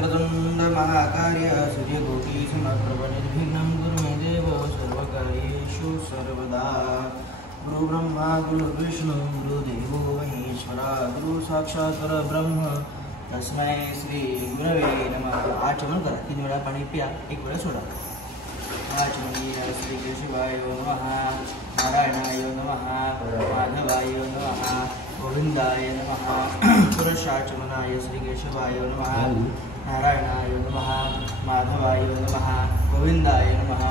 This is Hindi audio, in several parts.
वक्रतुंड महाकार्य सूर्यकोटि समप्रभ निर्विघ्नं कुरु मे देव सर्वकार्येषु सर्वदा। गुरु ब्रह्मा गुरु विष्णु गुरुदेवो महेश्वरा गुरु साक्षात् परब्रह्म तस्मै श्री गुरवे नमः। आचमन करा, 3 वेळा पाणी प्या, 1 वेळा सोडा। आचमनीय श्री केशवाय नमः, नारायणाय नमः, माधवाय नमः, गोविंदाय नमः। पुरुषाचमनाय श्री केशवाय नमः, नारायणाय नमः, माधवाय नमः, गोविंदाय नमः,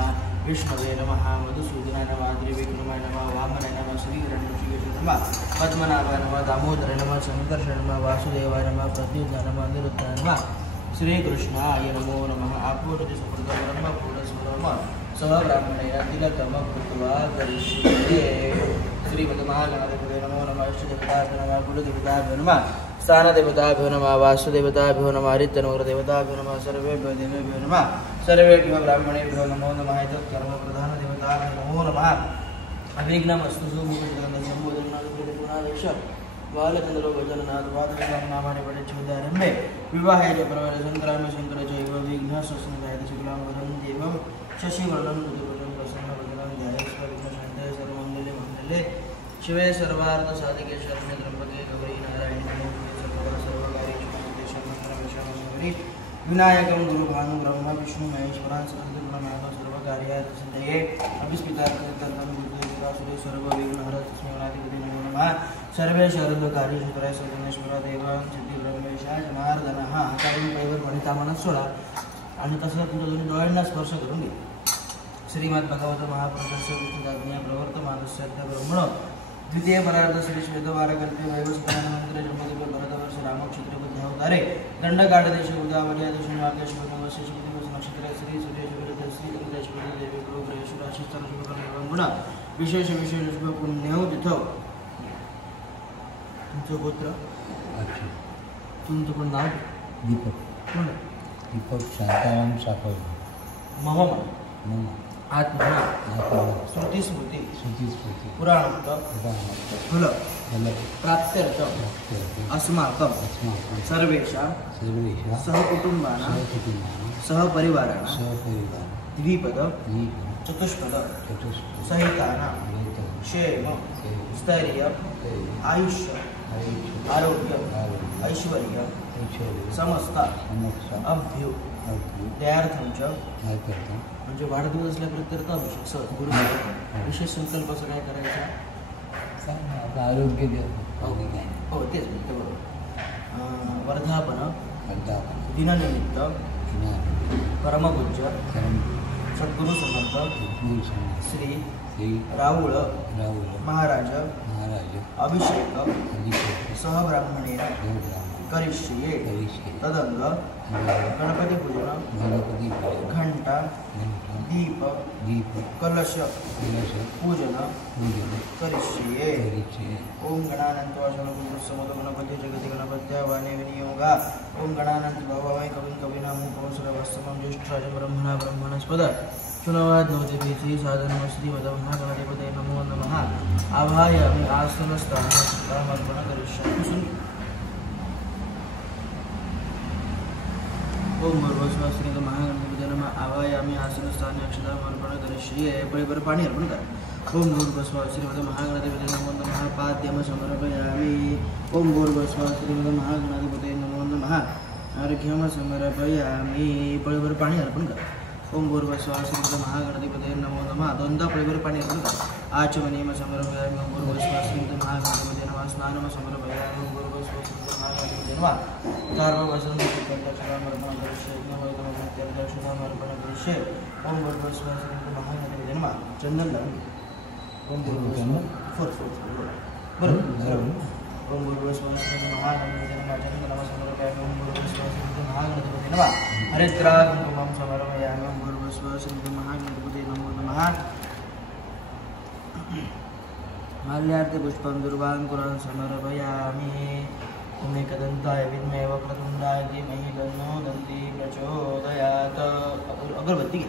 विष्णवे नमः, मधुसूदनाय नमः, त्रिविक्रमाय नमः, वामनाय नमः, श्रीकरणऋषिकेशाय नमः, पद्मनाभाय नमः, दामोदराय नमः, संकर्षणाय नमः, वासुदेवाय नमः, प्रद्युम्नाय नमः, अनिरुद्धाय नमः, श्रीकृष्णाय नमो नमः। आपोटति सफलतमपूर्णस्वरम सह ब्राह्मणेन तिलकम कृत्वा करिष्ये। श्रीमद्महागणाधिपतये नमो नमः। इष्टदेवताभ्यो नमः, कुलदेवताभ्यो नमः, स्थानदेवताभ्यो नमः, वासुदेवताभ्यो नमः, आदित्यनगरदेवताभ्यो नमः, सर्वेभ्यो देवेभ्यो नमः, सर्वेभ्यो ब्राह्मणेभ्यो नमो नमः। कर्मप्रधानदेवताभ्यो नमो नमः। अभिघ्नमस्तु सुमुखसम्बोधनादिपुनादेश बालचंद्रो गजननाथ वादनाम नामानि पठितुदारम्भे विवाहे च प्रवरे संक्रामे शंकर चैव विघ्नस्वस्मिदायति शुक्लां वरं देवं शशिवर्णं दुर्गं प्रसन्नवदनं ध्यायेश्वरविघ्नशान्ते सर्वमङ्गले मङ्गले शिवे सर्वार्थसाधिके शरण्ये त्र्यम्बके गौरी नारायणी नमोस्तुते सर्वकार्येषु सर्वदा विनायकं गुरुभानु ब्रह्म विष्णु महेश्वरान् सदगुणमानो सर्वकार्यार्थं सिद्धये अभिस्मितार्थं गुरुदेवतासुरे सर्वविघ्नहरः तस्मै गणाधिपतये नमो नमः। सर्वे सर्वकार्येषु सर्वेश्वर देव सिद्धिब्रह्मेशा जनार्दनः आकारून पैवर म्हणितामनात सोडा आणि तसं तुमच्या दोन्ही डोळ्यांना स्पर्श करून घे। श्रीमद्भगवत महापुरुषस्य विष्णुदाज्ञा प्रवर्तमानस्य ब्रह्मण द्वितीय परार्ध श्री श्वेतवारकल्पे वैवस्वतान मंत्र जन्मदेव भरतवर्ष रामक्षेत्र बुद्धावतारे दंडकाटदेश उदावली दक्षिणवाक्येश वनवस्य शुभदिवस नक्षत्र श्री सूर्येश विरुद्ध श्री चंद्रेश्वर देवी गुरु ग्रहेश्वर आशिष्टान शुभकर्म गुण विशेष शुभ पुण्य तिथं तुमचं गोत्र तुमचं पण नाव दीपक कोण दीपक शांताराम साखर मम आत्मा श्रुती स्मृती पुराणोक्त फल प्राप्त्यर्थ अस्माकं सर्वेषां सहकुटुम्बानां सहपरिवाराणां द्विपद चतुष्पद सहितानां क्षेम स्थैर्य आयुष्य आरोग्य ऐश्वर्य समस्त अभ्युदयार्थं च म्हणजे वाढदिवस असल्याप्रत्यर्थ अभिषेक सहज गुरु विशेष संकल्प काय करायचा आरोग्य हो तेच म्हणते बरोबर वर्धापन दिननिमित्त परमपूज्य सद्गुरु समर्थ श्री राहुल महाराज अभिषेक सहब्राह्मणेन करिष्ये तदंग गणपति पूजन घंटा दीप कलश पूजन करिष्ये। ओम गणानंतो अशनकुंडसमतो गणपति जगति गणपत्या वाणे विनियोगा ओम गणानंत भवामहे कविं कविनामुपवस्त्रवस्त्रमं ज्येष्ठराजं ब्रह्मणा ब्रह्मणस्पद शुनवाद्नोतिभिः साधनं श्रीमद्महागणाधिपतये नमो नमः। आवाहयामि आसनस्थानमर्पणं करिष्यामि। ओम भूर्भुवस्वः महागणाधिपतये नमः। आवाहयामि आसनस्थाने अक्षतामर्पणं करिष्ये। बरोबर पाणी अर्पण करा। ओम भूर्भुवस्वः महागणाधिपतये नमो नमः। पाद्यं समर्पयामि। ओम भूर्भुवस्वः महागणाधिपतये नमो नमः। अर्घ्यं समर्पयामि। बरोबर पाणी अर्पण करा। ओम भूर्भुवस्वः महागणाधिपतये नमो नमः। दोनदा बरोबर पाणी अर्पण करा। आचमनीयं समर्पयामि। ओम भूर्भुवस्वः महागणाधिपतये नमः। स्नानं समर्पयामि। ओम भूर्भुवस्वः महागणाधिपतये नमः। कार्ववसनं दक्षिणामर्पणं करिष्ये। दक्षिणामर्पणं करिष्ये। ओम भूर्भुवस्वः महागणाधिपतये नमः। चंदन लावून ओम भूर्भुवस्वः बरोबर ओम भूर्भुवस्वः महागणाधिपतये नमः। चंदनं समर्पयामि। ओम भूर्भुवस्वः महागणाधिपतये नमः। हरिद्राकुङ्कुमं समर्पयामि। ओम भूर्भुवस्वः महागणाधिपतये नमो नमः। माल्यार्थे पुष्पं दुर्वाङ्कुरं समर्पयामि। ओम एकदन्ताय विद्महे वक्रतुण्डाय धीमहि तन्नो दन्ती प्रचोदयात्। अगरबत्ती घे।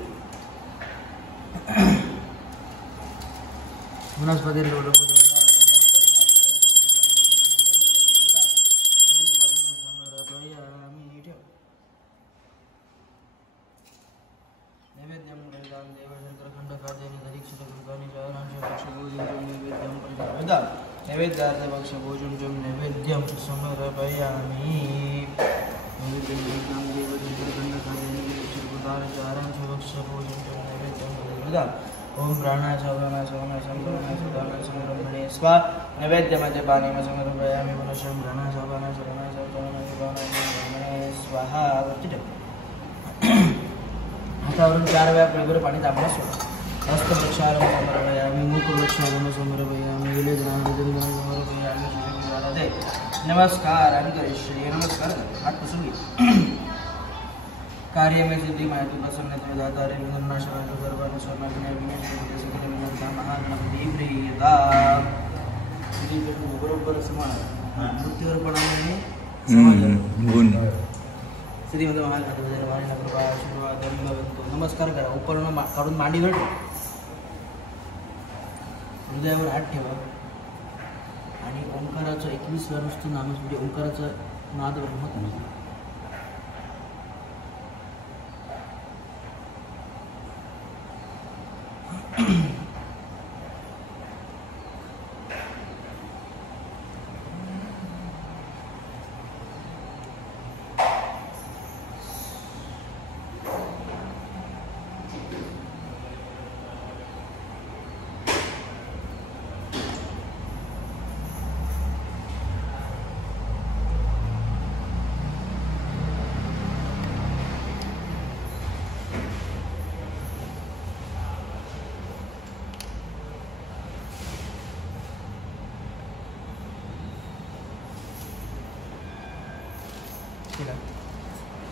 वनस्पतिर्लोलपदो नैवेद्यार्थभक्षभोजं च नैवेद्यं समर्पयामि ओम प्राणाय सवनाय सवनाय संभ्रमणाय सवनाय संभ्रमणे स्वा नैवेद्यमध्ये पाणी समर्पयामि पुनश्च प्राणाय सवनाय सवनाय संभ्रमणाय संभ्रमणे स्वाहा वरती ठेव हातावरून 4 वेळा पिळभर पाणी तापवा सोडा हस्तवृक्षारं समर्पयामि मुखवृक्षारं समर्पयामि विलेजनादिं समर्पयामि शिवविदारते नमस्कार आणि करिष्ये नमस्कार हात पुसून घे कार्य में सिद्धि मायतु प्रसन्नता में दाता रे विघ्ननाशनाय सर्वान सर्वज्ञ विघ्नेश्वरी सिद्धि विघ्नता महागणपती प्रियता श्री विष्णू बरोबर समान मृत्यूर्पणाने गुण श्रीमद महागणपती कृपा आशीर्वाद भवन्तु नमस्कार करा उपर्ण काढून मांडीवर हृदयावर हात ठेवा आणि ओंकाराचं 21 वेळा नुसतं नामस्मृती ओंकाराचं नाद ब्रह्म करा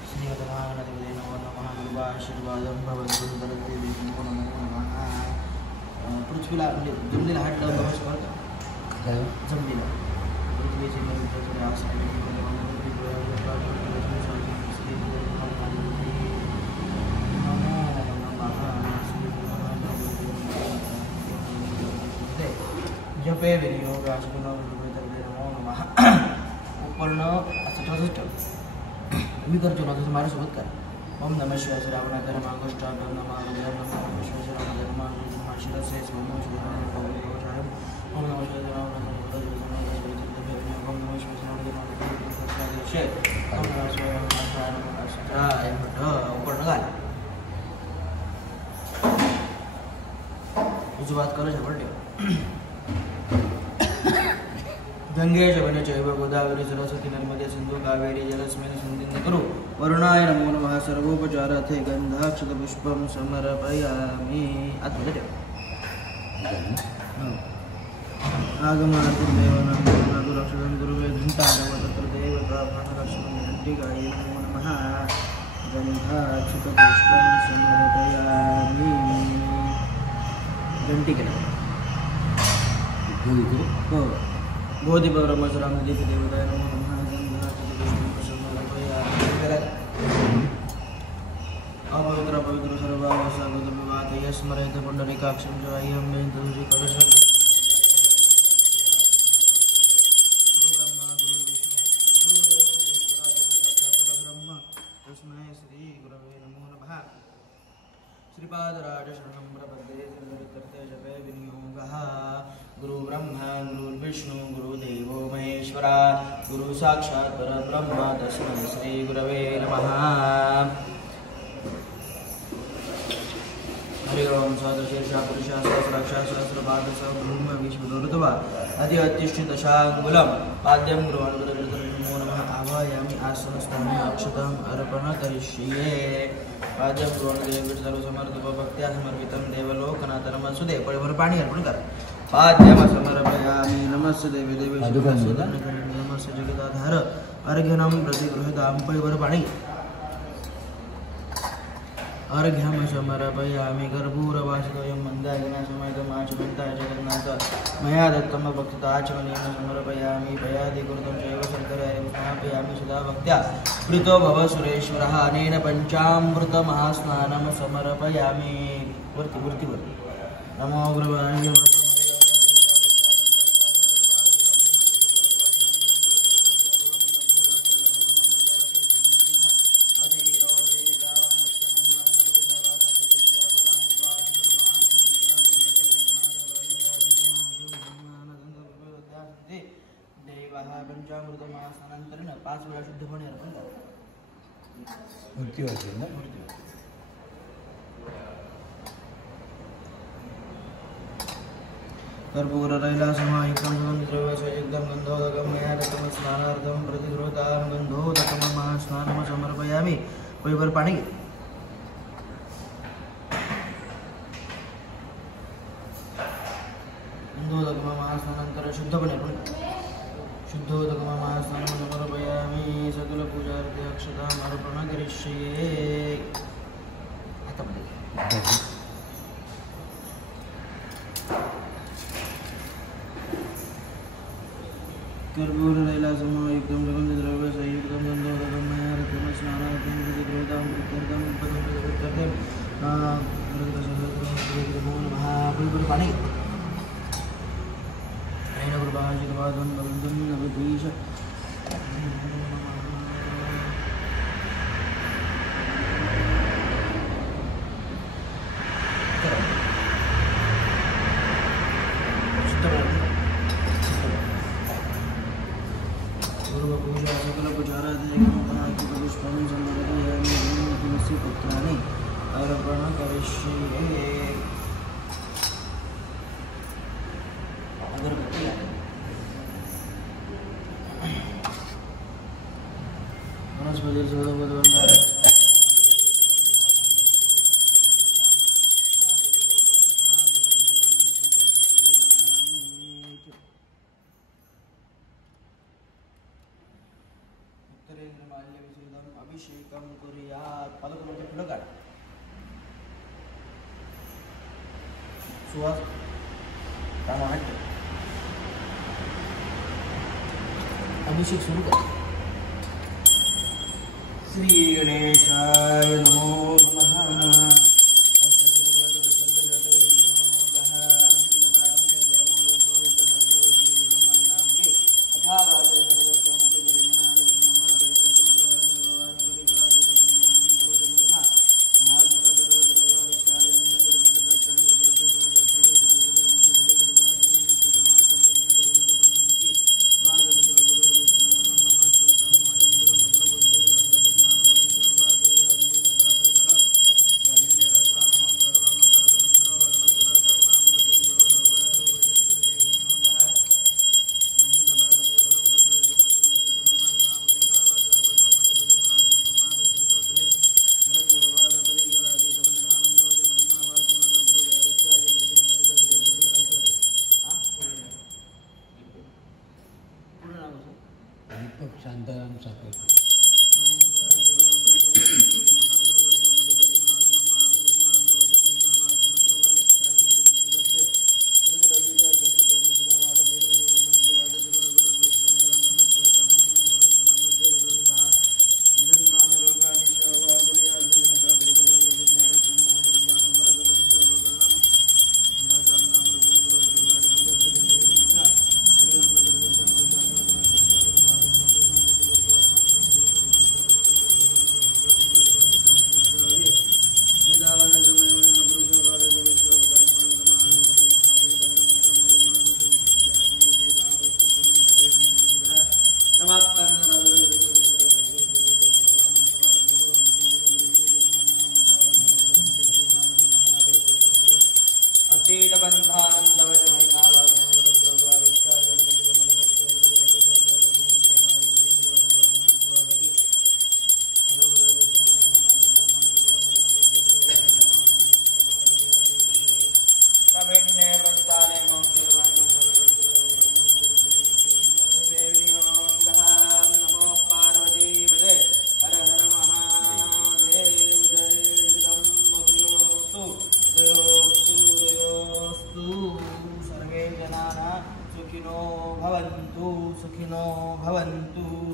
श्रीमद्भागवते नमो नमः गुरुआशीर्वादं भवन्तु दरते विष्णु नमो नमः पृथ्वीला म्हणजे जमिनीला हात लावून नमस्कार करा जमिनीला पृथ्वीचे नवीन आसन जपे विनियोग आसन नमो नमः उपर्ण असं तसंच ठेव मी करतो ना तसं माझ्यासोबत करा ओम नमः शिवाय श्रावणाकर मागोष्ठाभ्यम नमः हृदय नमः विश्व श्रावणाकर मागोष्ठ शिरसे ओम नमः शिवाय ओम नमः शिवाय ओम नमः शिवाय उपर्ण घाला तुझी बात करू शकत ठेव गंगे जमुने चैव गोदावरी सरस्वती नर्मदे सिंधु कावेरी जलस्मिन् सन्निधिं कुरु वरुणाय नमो नमः सर्वोपचारार्थे गन्धाक्षतपुष्पं समर्पयामि आतमध्ये ठेव आगमनार्थं देवानां रक्षकं गुरुवे घण्टारवतत्र देवतारक्षकं घण्टिकायै नमो नमः गन्धाक्षतपुष्पं समर्पयामि घण्टिका हो बोधि ब्रह्मचराम देवी देवताय नमो नमः अपवित्र पवित्र सर्वावसागत विवाद यस्मरेत पुंडरीकाक्षं च अयं मे तुलसी कलशं गुरु ब्रह्मा गुरु विष्णु गुरुदेव महेश्वराय ब्रह्म तस्मै श्री गुरवे नमो नमः श्रीपादराज शरणं प्रपद्ये श्रीहरितीर्थे जपे विनियोगः गुरु ब्रह्मा गुरु विष्णु गुरुदेवो महेश्वरा गुरु साक्षात् परब्रह्म तस्मै श्री गुरवे नमः हरि ओम सहस्रशीर्षा पुरुषा सहस्राक्षा सहस्रपादः ब्रह्म विश्वदोर्ध्वा अतिष्ठितशाङ्गुलं पाद्यं गुरुवानुगुरुनमो नमः आवायामि आसनस्थाने अक्षताम् अर्पण करिष्ये पाद्यं गुरुवानुगुरुदेव सर्वसमर्पितं समर्पितं देवलोकनाथनं सुदेव परिभर पाणी अर्पण करा पाद्यं समर्पयामि नमस्य देवी देवेश्वराय नमस्य जगदाधार अर्घ्यनं प्रतिगृहीतां परिभर पाणी अर्घ्यं समर्पयामि कर्पूरवासितोऽयं मन्दाकिनाशमयतमाचमन्ताय जगन्नाथ मया दत्तं भक्तिताचमनेन समर्पयामि भयादिकृतं चैव शङ्कराय स्थापयामि सदा भक्त्या प्रीतो भव सुरेश्वरः अनेन पञ्चामृतमहास्नानं समर्पयामि वर्ति नमो गुरुवाय पंचामृतमासानंतर 5 वेळा शुद्धपणे अर्पण करा. मूर्ती वाचेल ना. कर्पूररैलासमायुक्तं सुगन्धद्रव्यसंयुक्तं गन्धोदकं मया दत्तं स्नानार्थं प्रतिगृहीतं गन्धोदकं स्नानं समर्पयामि. वैभव पाणी घे. गन्धोदकं शुद्धपणे अर्पण करा. शुद्धोदकं स्नानं समर्पयामि. सकलपूजार्थे अक्षताम् अर्पणं करिष्ये. हातामध्ये कर्पूररैलासमायुक्तं सुगन्धद्रव्यसंयुक्तं गन्धोदकं मया दत्तं स्नानार्थं प्रतिगृहीतं नमो नमः. पाणी कृपाजितवादं भवन्तं नवद्वीष पूजा सकलपुष्पं समर्पयामि. तुलसी पत्राणि अर्पणं करिष्ये. अगरबत्ती वनस्पती अभिषेकं कुर्यात्. पादुकांची फुलं काढ. सुवास कामात अभिषेक सुरू कर. श्री गणेशाय नमो नमः. शांताराम साखर.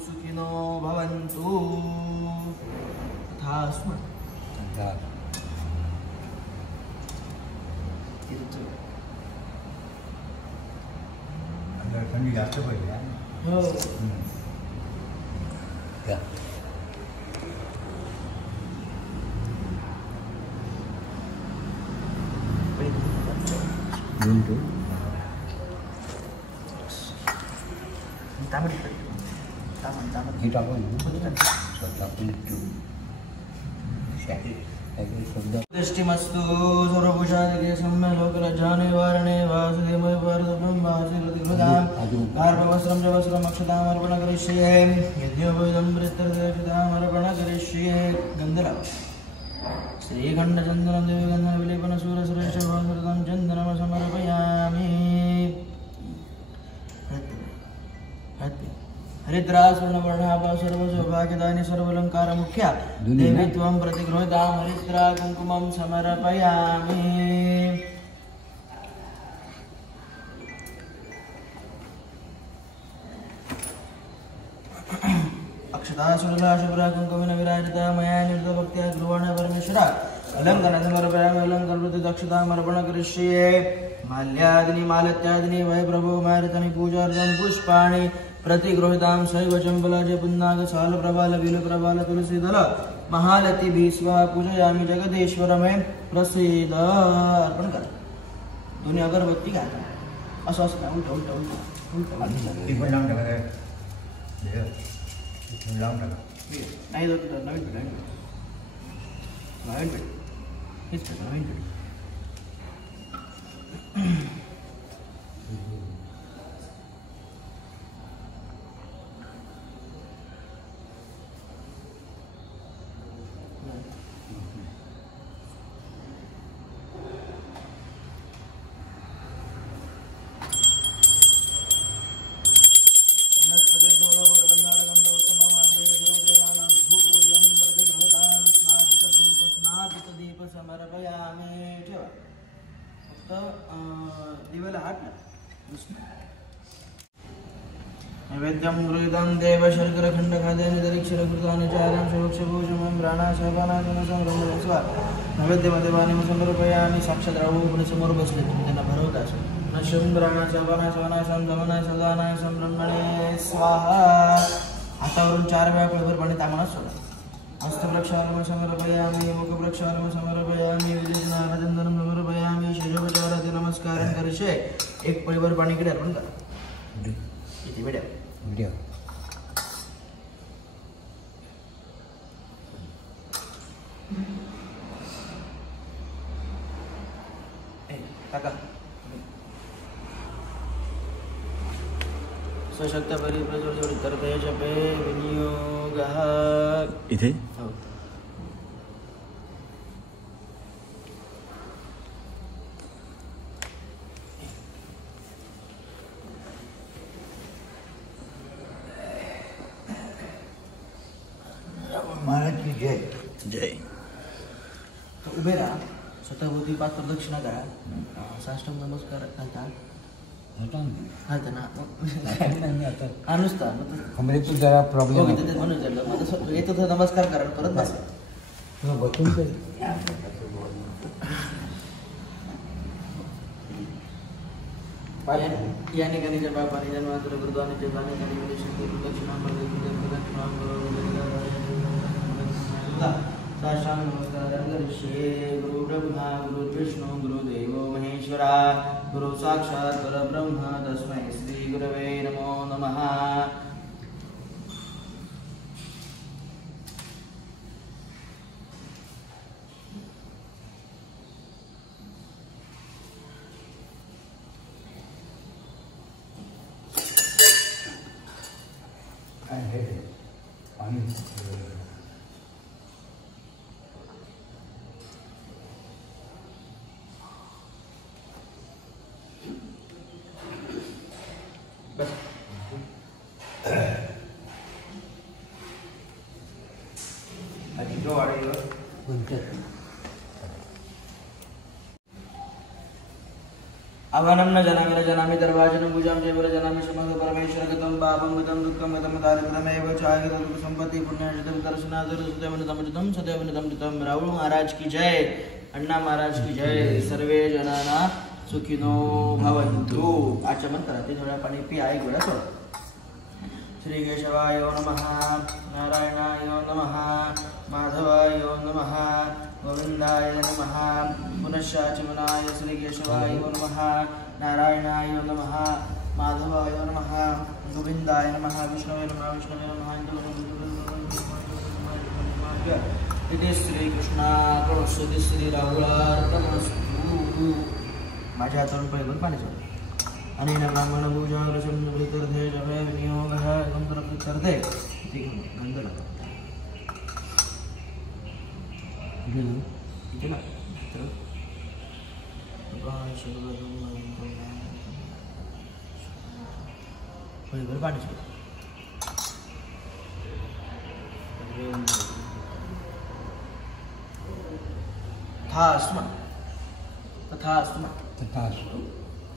सुखिनो भवन्तु तथास्तु. थंडी जास्त पडली. हो. Untuk tamu di घी टाकून टाकून दृष्टिमस्तु सर्वभूषादिके सम्य लोकलज्जाने वारणे वासुदेवमय भारतब्रह्मासिरतिकृतां गार्भवस्त्रं च वस्त्रम् अक्षतामर्पण करिष्ये यज्ञोपविदं वृत्तर्क्षतामर्पण करिष्ये गन्धराव श्रीखण्डचन्दनं दिव्यगन्धविलेपनसूरसुरेशभासरतं चन्दनं समर्पयामि हरिद्रास्वर्णवर्णाभा सर्वसौभाग्यदानि सर्वालङ्कारमुख्या देवी त्वं प्रतिगृहीतां हरिद्रा कुङ्कुमं समर्पयामि अक्षता सुरला शुभ्रा कुङ्कुमेन विराजिता मया निर्धभक्त्या ध्रुवण परमेश्वरा अलङ्करणं समर्पयामि अलङ्करणप्रतिदक्षतामर्पण करिष्ये माल्यादिनि मालत्यादिनि वै प्रभो मारुतनि पूजार्थं पुष्पाणि प्रतिगृहीतां शैव चम्बलाज पुन्नाग साल प्रबाल बिल प्रबाल तुलसीदल महालती भीस्वा पूजयामि जगदेश्वर में प्रसीद अर्पण कर दोन्ही अगरबत्ती घाला असं असं काय उलट उलट उलट उलट नाही नवीन हेच नवीन नैवेद्यं गृहीतं देव शर्करखण्डखाद्यानि दरीक्षरकृतानि चार्यं शोक्षभूषमं प्राणाशपानासनं स्वा नैवेद्यमदेवानि समर्पयामि साक्षात राहूपुढे बसले तुम्ही त्यांना भरवता असं नशं प्राणाशपानासनासं दमनाय सदानाय ब्रह्मणे स्वाहा हातावरून 4 वेळा पळभर पाणी तामाना सोडा हस्तप्रक्षालनं समर्पयामि मुखप्रक्षालनं समर्पयामि विजयनारायणचंदनं समर्पयामि शिरोपचारादि नमस्कारं करिष्ये एक पळभर पाणी इकडे अर्पण करा किती वेळ व्हिडिओ काका सशक्त परिप्रज्वलितर्दय जपे विनियोगः इथे हो महाराज की जय जय उभे राहा स्वतःभोवती 5 प्रदक्षिणा करा साष्टांग नमस्कार घालता घालता ना हा नुसता कमरेत जरा प्रॉब्लेम म्हणून चाललं मग येतो तर नमस्कार करा परत बसा बसून या ठिकाणी जय बापाने जन्मांतर गुरुद्वाने जय बाने गाणी मध्ये शक्ती प्रदक्षिणा साष्टांग नमस्कार करिष्ये गुरु ब्रह्मा गुरु विष्णु गुरुदेवो महेश्वरा गुरु साक्षात् परब्रह्म तस्मै श्री गुरवे नमो नमः अवनं न जनामिन जनामि दर्वाजनं पूजां जयवर जनामि समग परमेश्वर गतं पापं गतं दुःखं गतं दारिद्र्यमेव चाहितं संपत्ति पुण्यजितं दर्शनादर सदैवनितं सदैवनितं राहुल महाराज की जय अण्णा महाराज की जय सर्वे जनाना सुखिनो भवन्तु आचमन करा ते थोड्या पाणी पी आई गोळा सोड श्री केशवाय नमः नारायणाय नमः माधवाय नमः गोविंदाय नमः पुनश्चाचमनाय श्री केशवाय नमः नारायणाय नमः माधवाय नमः गोविंदाय नमः विष्णवे नमः इति श्री कृष्णार्पणमस्तु श्री राहुलार्पणमस्तु माझ्या हातावरून पैगून पाणी सोडलं अनेन ब्राह्मणपूजा वृषं वितर्थे जमे विनियोगः गन्धर्वतीर्थे इति गन्धर्व इति न पैगून पाणी सोडलं तथास्तु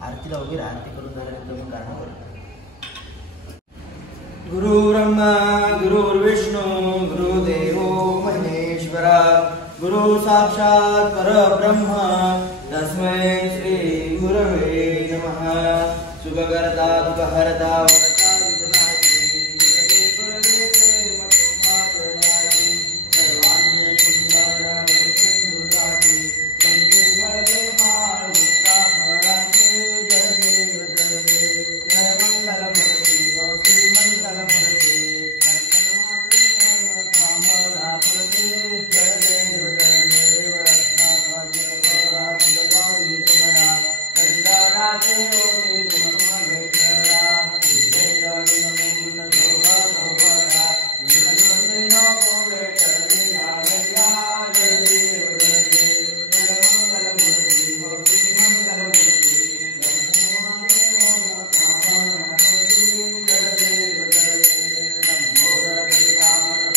आरतीला वगैरे आरती करून झाल्यानंतर मग कारण गुरु ब्रह्मा गुरुर्विष्णू गुरुदेवो महेश्वरा गुरु साक्षात् परब्रह्म तस्मै श्री गुरवे नमः सुखकर्ता दुःखहर्ता वरदा विघ्नाची गुरवे प्रेम तोमाचराची सर्वांगे सुंदर सिंधुराची गंगे मध्ये माळ मुक्ता फळांचे जय देव जय देव जय मंगलमूर्ती गौरी मंगलमूर्ती नरसिंहाचे कामदापती जय देव जय देव रत्नाकाजी गौराजी गौरी कमला चंदनाचे होते गुणमहेश्वरा विवेकानी नमून शोभा शोभरा विनोदी नकोरे चरणी आलया जय देव जय देव जय मंगलमूर्ती गौरी मंगलमूर्ती नरसिंहाचे कामदापती जय देव जय देव नमोदरे कामन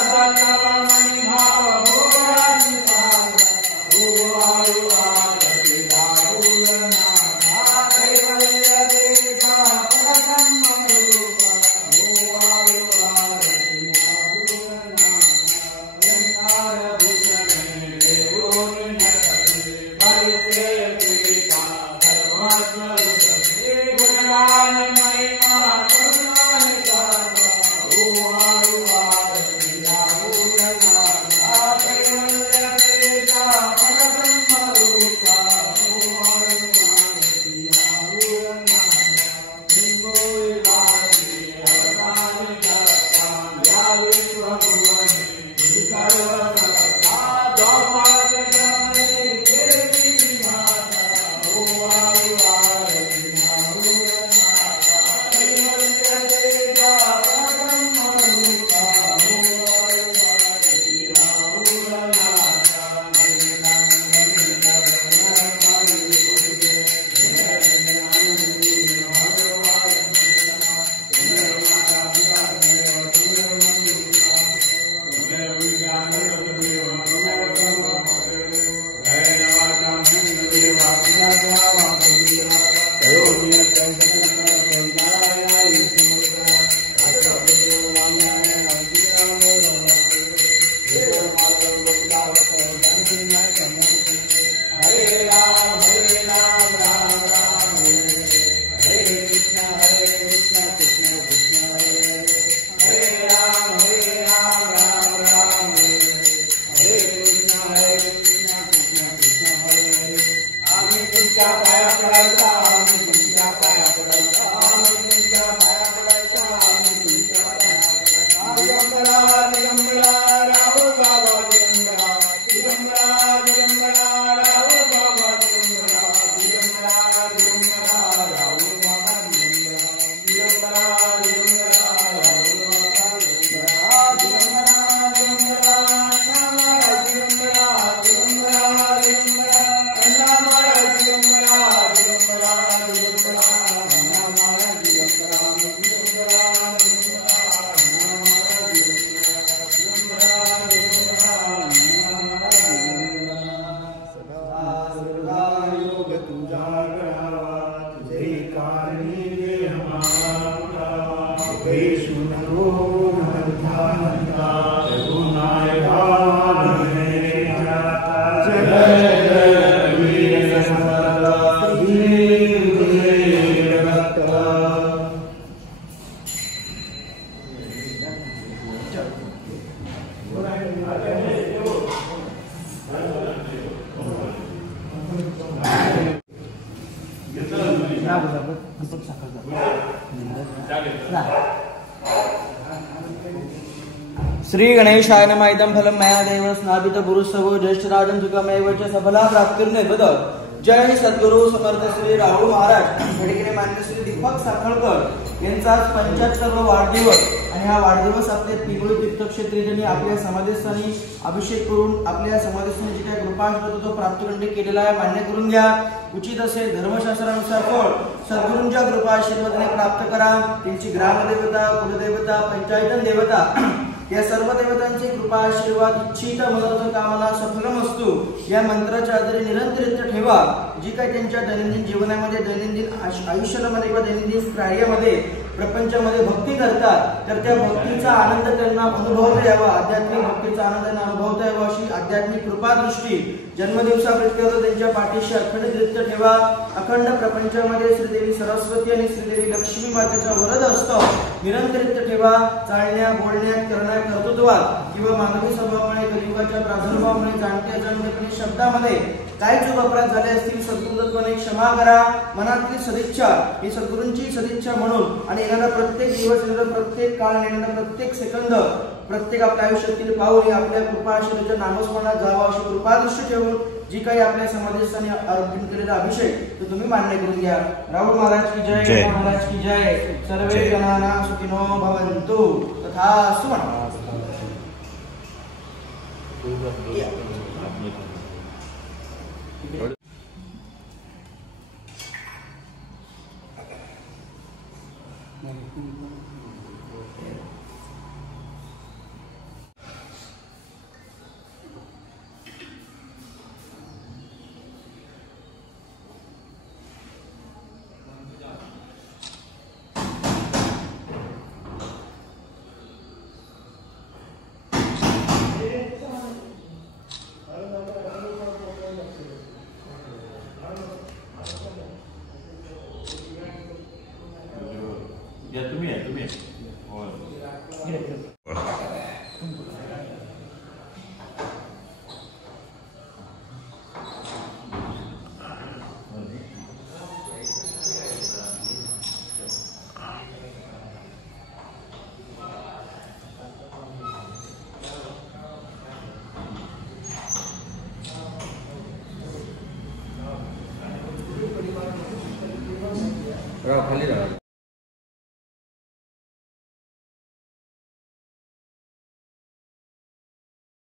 भगवन्ना श्री गणेशाय नमः इदं फलं मया देव स्नापित पुरुषसवो ज्येष्ठराजं सुखमेव च सफला प्राप्तिर्निर्भद। जय सद्गुरु समर्थ श्री राहुल महाराज भडकेने मान्य श्री दीपक साखळकर यांचा 75वा वाढदिवस आणि हा वाढदिवस आपल्या पिंगळी तीर्थक्षेत्री त्यांनी आपल्या समाधीस्थानी अभिषेक करून आपल्या समाधीस्थानी जी काही कृपा होतो तो प्राप्तिकंडी केलेला आहे, मान्य करून घ्या। उचित असेल धर्मशास्त्रानुसार फळ सद्गुरूंच्या कृपा आशीर्वादाने प्राप्त करा। त्यांची ग्रामदेवता, कुलदेवता, पंचायतन देवता या सर्व देवतांची कृपा आशीर्वाद इच्छित मनोरथ कामना सफलमस्तु या मंत्राच्या आधारे निरंतरित ठेवा। जी काही त्यांच्या दैनंदिन जीवनामध्ये, दैनंदिन आयुष्यामध्ये किंवा दैनंदिन कार्यामध्ये प्रपंचामध्ये भक्ती करतात तर त्या भक्तीचा आनंद त्यांना अनुभवता यावा, आध्यात्मिक भक्तीचा आनंद त्यांना अनुभवता यावा अशी आध्यात्मिक कृपा दृष्टी जन्मदिवसाप्रित्यर्थ त्यांच्या पाठीशी अखंडित ठेवा। अखंड प्रपंचामध्ये श्रीदेवी सरस्वती आणि श्रीदेवी लक्ष्मी मातेचा वरद हस्त निरंतरित ठेवा। चालण्यात, बोलण्यात, करण्यात, कर्तृत्वात किंवा मानवी स्वभावामुळे, कलियुगाच्या प्रादुर्भावामुळे, जाणत्या जाणत्या शब्दामध्ये काय चूक अपराध झाले असतील सद्गुरुत्वाने क्षमा करा। मनातली सदिच्छा ही सद्गुरूंची सदिच्छा म्हणून आणि येणारा प्रत्येक दिवस, येणारा प्रत्येक काळ, येणारा प्रत्येक सेकंद, प्रत्येक आपल्या आयुष्यातील पाऊल हे आपल्या कृपा आशीर्वादाच्या नामस्मरणात जावा अशी कृपा दृष्टी ठेवून जी काही आपल्या समाधीस्थानी अर्पण केलेला अभिषेक तो तुम्ही मान्य करून घ्या। राहुल महाराज की जय, महाराज की जय। सर्वे जनाना सुखिनो भवन्तु तथास्तु। या तुम्ही खाली राहा।